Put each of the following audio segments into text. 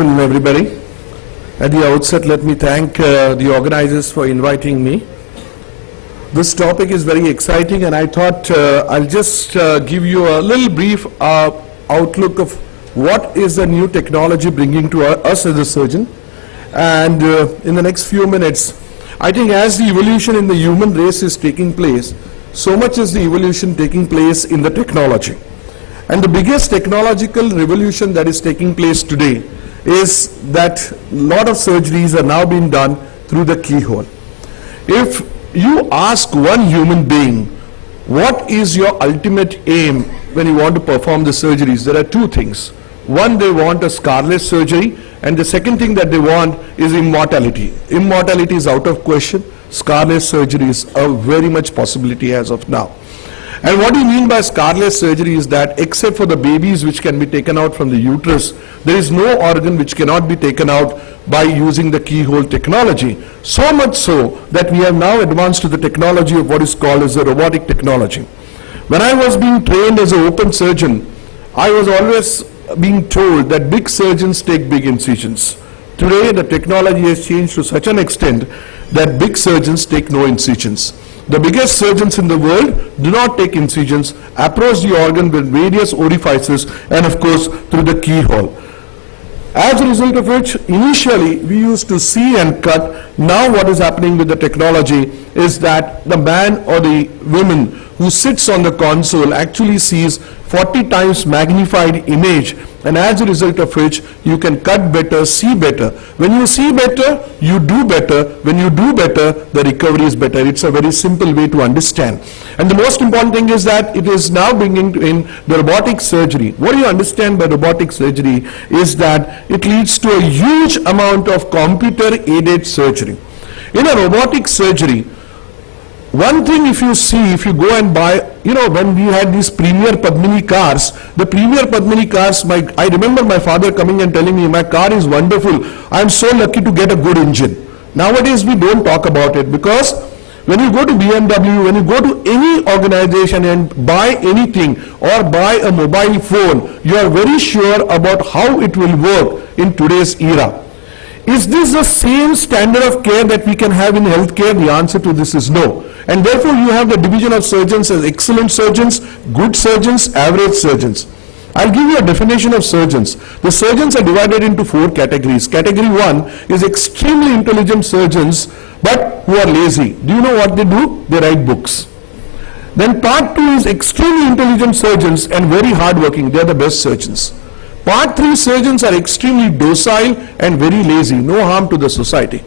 afternoon, everybody. At the outset, let me thank the organizers for inviting me. This topic is very exciting, and I thought I'll just give you a little brief outlook of what is the new technology bringing to us as a surgeon. And in the next few minutes, I think as the evolution in the human race is taking place, so much is the evolution taking place in the technology. And the biggest technological revolution that is taking place today is that a lot of surgeries are now being done through the keyhole. If you ask one human being, what is your ultimate aim when you want to perform the surgeries, there are two things. One, they want a scarless surgery, and the second thing that they want is immortality. Immortality is out of question. Scarless surgery is a very much possibility as of now. And what do you mean by scarless surgery is that except for the babies which can be taken out from the uterus, there is no organ which cannot be taken out by using the keyhole technology. So much so that we have now advanced to the technology of what is called as the robotic technology. When I was being trained as an open surgeon, I was always being told that big surgeons take big incisions. Today the technology has changed to such an extent that big surgeons take no incisions. The biggest surgeons in the world do not take incisions, approach the organ with various orifices and of course through the keyhole. As a result of which, initially we used to see and cut. Now what is happening with the technology is that the man or the woman who sits on the console actually sees 40 times magnified image, and as a result of which you can cut better, see better. When you see better, you do better. When you do better, the recovery is better. It's a very simple way to understand. And the most important thing is that it is now bringing in the robotic surgery. What do you understand by robotic surgery is that it leads to a huge amount of computer-aided surgery. In a robotic surgery, one thing if you go and buy, when we had these Premier Padmini cars, the Premier Padmini cars, I remember my father coming and telling me, my car is wonderful, I'm so lucky to get a good engine. Nowadays we don't talk about it, because when you go to BMW, when you go to any organization and buy anything or buy a mobile phone, you are very sure about how it will work in today's era. Is this the same standard of care that we can have in healthcare? The answer to this is no. And therefore you have the division of surgeons as excellent surgeons, good surgeons, average surgeons. I'll give you a definition of surgeons. The surgeons are divided into 4 categories. Category 1 is extremely intelligent surgeons but who are lazy. Do you know what they do? They write books. Then part 2 is extremely intelligent surgeons and very hardworking. They are the best surgeons. Part 3 surgeons are extremely docile and very lazy, no harm to the society.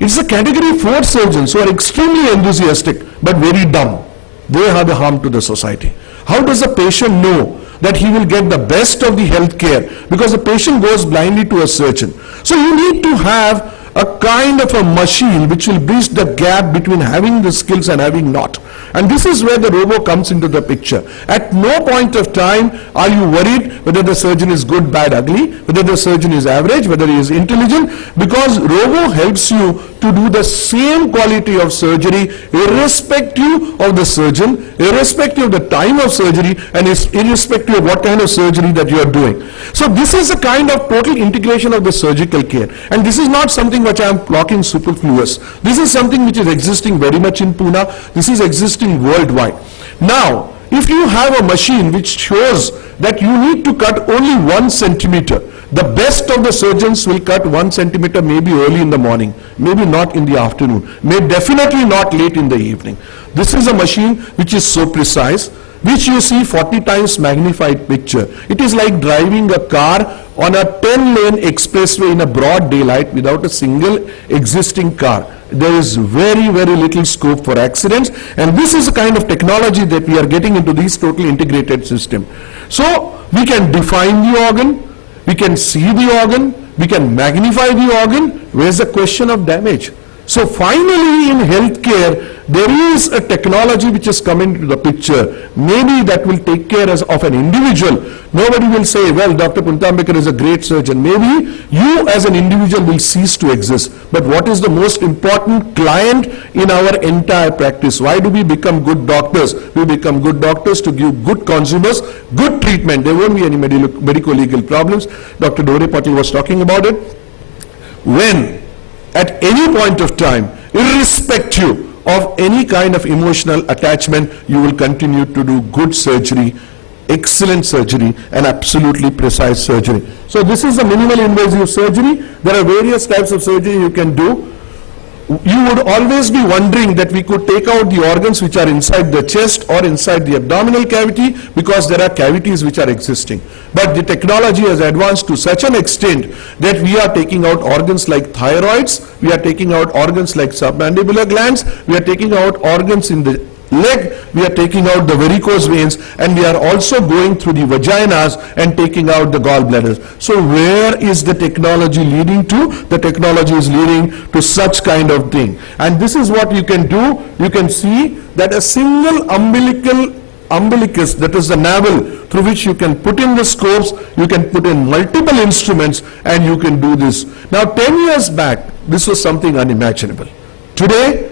It's the category 4 surgeons who are extremely enthusiastic but very dumb. They are the harm to the society. How does the patient know that he will get the best of the health care? Because the patient goes blindly to a surgeon. So you need to have a kind of a machine which will bridge the gap between having the skills and having not. And this is where the robo comes into the picture. At no point of time are you worried whether the surgeon is good, bad, ugly, whether the surgeon is average, whether he is intelligent, because robo helps you to do the same quality of surgery irrespective of the surgeon, irrespective of the time of surgery, and irrespective of what kind of surgery that you are doing. So this is a kind of total integration of the surgical care. And this is not something which I am talking superfluous. This is something which is existing very much in Pune. This is existing worldwide. Now, if you have a machine which shows that you need to cut only 1 centimeter, the best of the surgeons will cut 1 centimeter maybe early in the morning, maybe not in the afternoon, definitely not late in the evening. This is a machine which is so precise, which you see 40 times magnified picture. It is like driving a car on a 10-lane expressway in a broad daylight without a single existing car. There is very, very little scope for accidents, and this is the kind of technology that we are getting into this totally integrated system. So we can define the organ, we can see the organ, we can magnify the organ. Where's the question of damage? So finally in healthcare, there is a technology which is coming into the picture. Maybe that will take care of an individual. Nobody will say, well, Dr. Puntambekar is a great surgeon. Maybe you as an individual will cease to exist. But what is the most important client in our entire practice? Why do we become good doctors? We become good doctors to give good consumers good treatment. There won't be any medico-legal problems. Dr. Dore Patil was talking about it. When at any point of time, irrespective of any kind of emotional attachment, you will continue to do good surgery, excellent surgery, and absolutely precise surgery. So this is a minimal invasive surgery. There are various types of surgery you can do. You would always be wondering that we could take out the organs which are inside the chest or inside the abdominal cavity, because there are cavities which are existing. But the technology has advanced to such an extent that we are taking out organs like thyroids, we are taking out organs like submandibular glands, we are taking out organs in the leg, we are taking out the varicose veins, and we are also going through the vaginas and taking out the gallbladders. So where is the technology leading to? The technology is leading to such kind of thing. And this is what you can do. You can see that a single umbilicus, that is the navel through which you can put in the scopes, you can put in multiple instruments, and you can do this. Now 10 years back, this was something unimaginable. Today,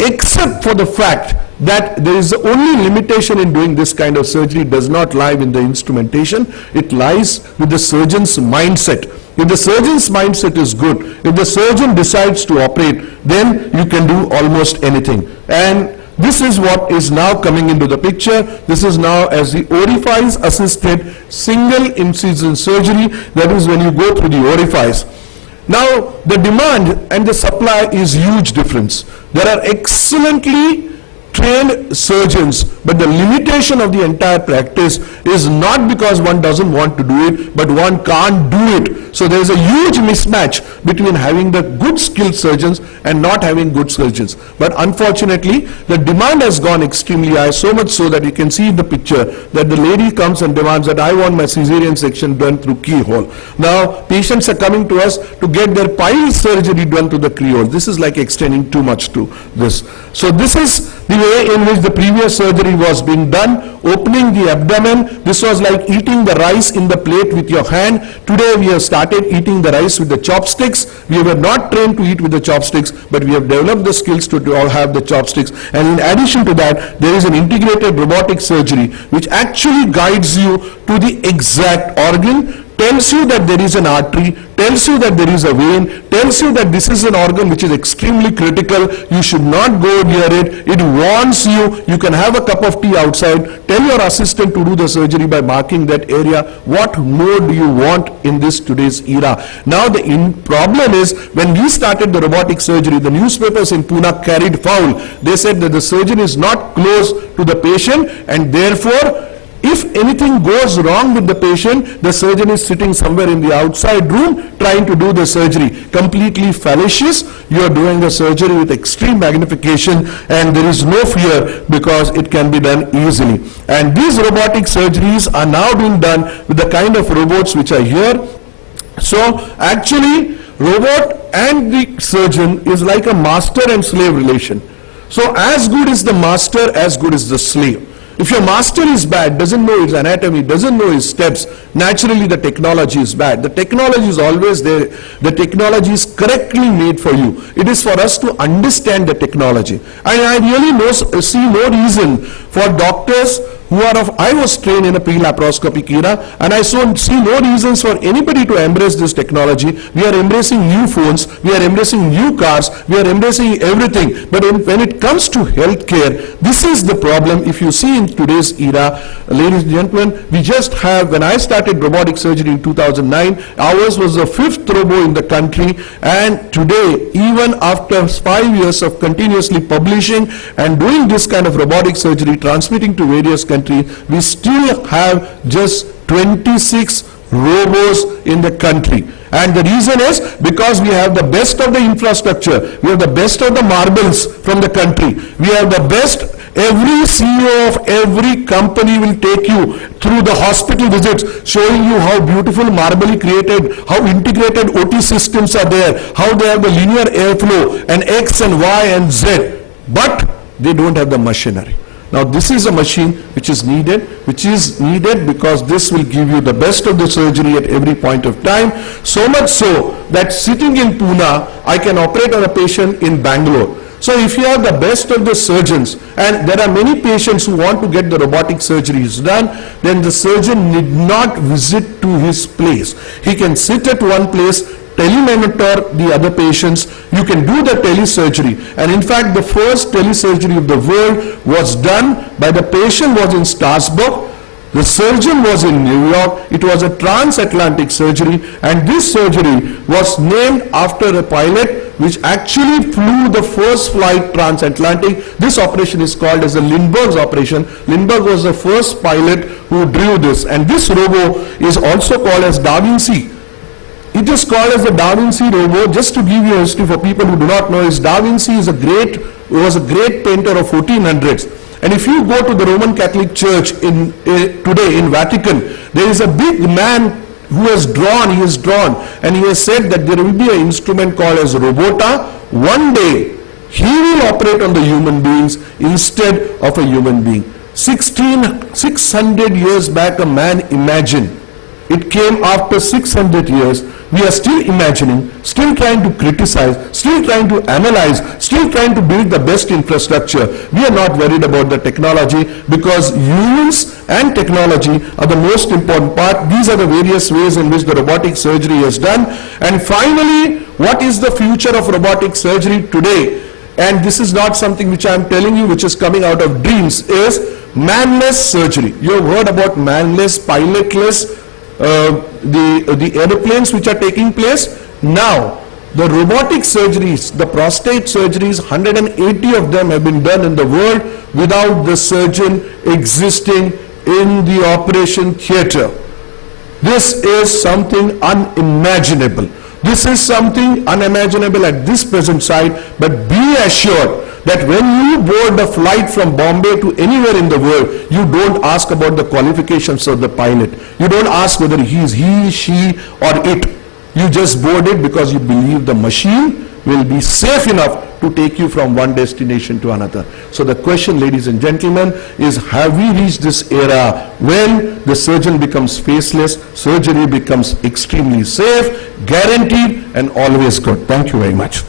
except for the fact that there is the only limitation in doing this kind of surgery does not lie in the instrumentation, it lies with the surgeon's mindset. If the surgeon's mindset is good, if the surgeon decides to operate, then you can do almost anything. And this is what is now coming into the picture. This is now as the orifice assisted single incision surgery. That is when you go through the orifice. Now, the demand and the supply is huge difference. There are excellently trained surgeons, but the limitation of the entire practice is not because one doesn't want to do it, but one can't do it. So there is a huge mismatch between having the good skilled surgeons and not having good surgeons. But unfortunately, the demand has gone extremely high, so much so that you can see in the picture that the lady comes and demands that I want my cesarean section done through keyhole. Now, patients are coming to us to get their pile surgery done through the keyhole. This is like extending too much to this. So this is the way in which the previous surgery was being done, opening the abdomen. This was like eating the rice in the plate with your hand. Today we have started eating the rice with the chopsticks. We were not trained to eat with the chopsticks, but we have developed the skills to have the chopsticks. And in addition to that, there is an integrated robotic surgery which actually guides you to the exact organ, tells you that there is an artery, tells you that there is a vein, tells you that this is an organ which is extremely critical, you should not go near it, it warns you, you can have a cup of tea outside, tell your assistant to do the surgery by marking that area. What more do you want in this today's era? Now the problem is, when we started the robotic surgery, the newspapers in Pune carried foul. They said that the surgeon is not close to the patient, and therefore if anything goes wrong with the patient, the surgeon is sitting somewhere in the outside room trying to do the surgery. Completely fallacious. You are doing the surgery with extreme magnification, and there is no fear because it can be done easily. And these robotic surgeries are now being done with the kind of robots which are here. So actually, robot and the surgeon is like a master and slave relation. So as good is the master, as good is the slave. If your master is bad, doesn't know his anatomy, doesn't know his steps, naturally the technology is bad. The technology is always there. The technology is correctly made for you. It is for us to understand the technology. And I really see no reason for doctors who are of, I was trained in a pre-laparoscopic era, and I see no reasons for anybody to embrace this technology. We are embracing new phones, we are embracing new cars, we are embracing everything. But when it comes to healthcare, this is the problem. If you see in today's era, ladies and gentlemen, we just have, when I started robotic surgery in 2009, ours was the 5th robo in the country, and today, even after 5 years of continuously publishing and doing this kind of robotic surgery, transmitting to various countries, we still have just 26 robos in the country. And the reason is because we have the best of the infrastructure, we have the best of the marbles from the country, we have the best Every CEO of every company will take you through the hospital visits, showing you how beautiful marbly created, how integrated OT systems are there, how they have the linear airflow and X and Y and Z, but they don't have the machinery. Now this is a machine which is needed because this will give you the best of the surgery at every point of time, so much so that sitting in Pune, I can operate on a patient in Bangalore. So if you have the best of the surgeons, and there are many patients who want to get the robotic surgeries done, then the surgeon need not visit to his place. He can sit at one place, telemonitor the other patients, you can do the telesurgery. And in fact, the first telesurgery of the world was done by the patient was in Strasbourg, the surgeon was in New York, it was a transatlantic surgery, and this surgery was named after a pilot which actually flew the first flight transatlantic. This operation is called as the Lindbergh's operation. Lindbergh was the first pilot who drew this, and this robo is also called as Da Vinci. It is called as the Da Vinci robo. Just to give you a history for people who do not know, is Da Vinci was a great painter of 1400s. And if you go to the Roman Catholic Church today in Vatican, there is a big man who has drawn, and he has said that there will be an instrument called as Robota. One day, he will operate on the human beings instead of a human being. 600 years back, a man imagined. It came after 600 years. We are still imagining, still trying to criticize, still trying to analyze, still trying to build the best infrastructure. We are not worried about the technology because humans and technology are the most important part. These are the various ways in which the robotic surgery is done. And finally, what is the future of robotic surgery today? And this is not something which I am telling you, which is coming out of dreams, is manless surgery. You have heard about manless, pilotless, the aeroplanes which are taking place. Now, the robotic surgeries, the prostate surgeries, 180 of them have been done in the world without the surgeon existing in the operation theater. This is something unimaginable. This is something unimaginable at this present site, but be assured that when you board a flight from Bombay to anywhere in the world, you don't ask about the qualifications of the pilot. You don't ask whether he is he, she or it. You just board it because you believe the machine will be safe enough to take you from one destination to another. So the question, ladies and gentlemen, is have we reached this era when the surgeon becomes faceless, surgery becomes extremely safe, guaranteed and always good? Thank you very much.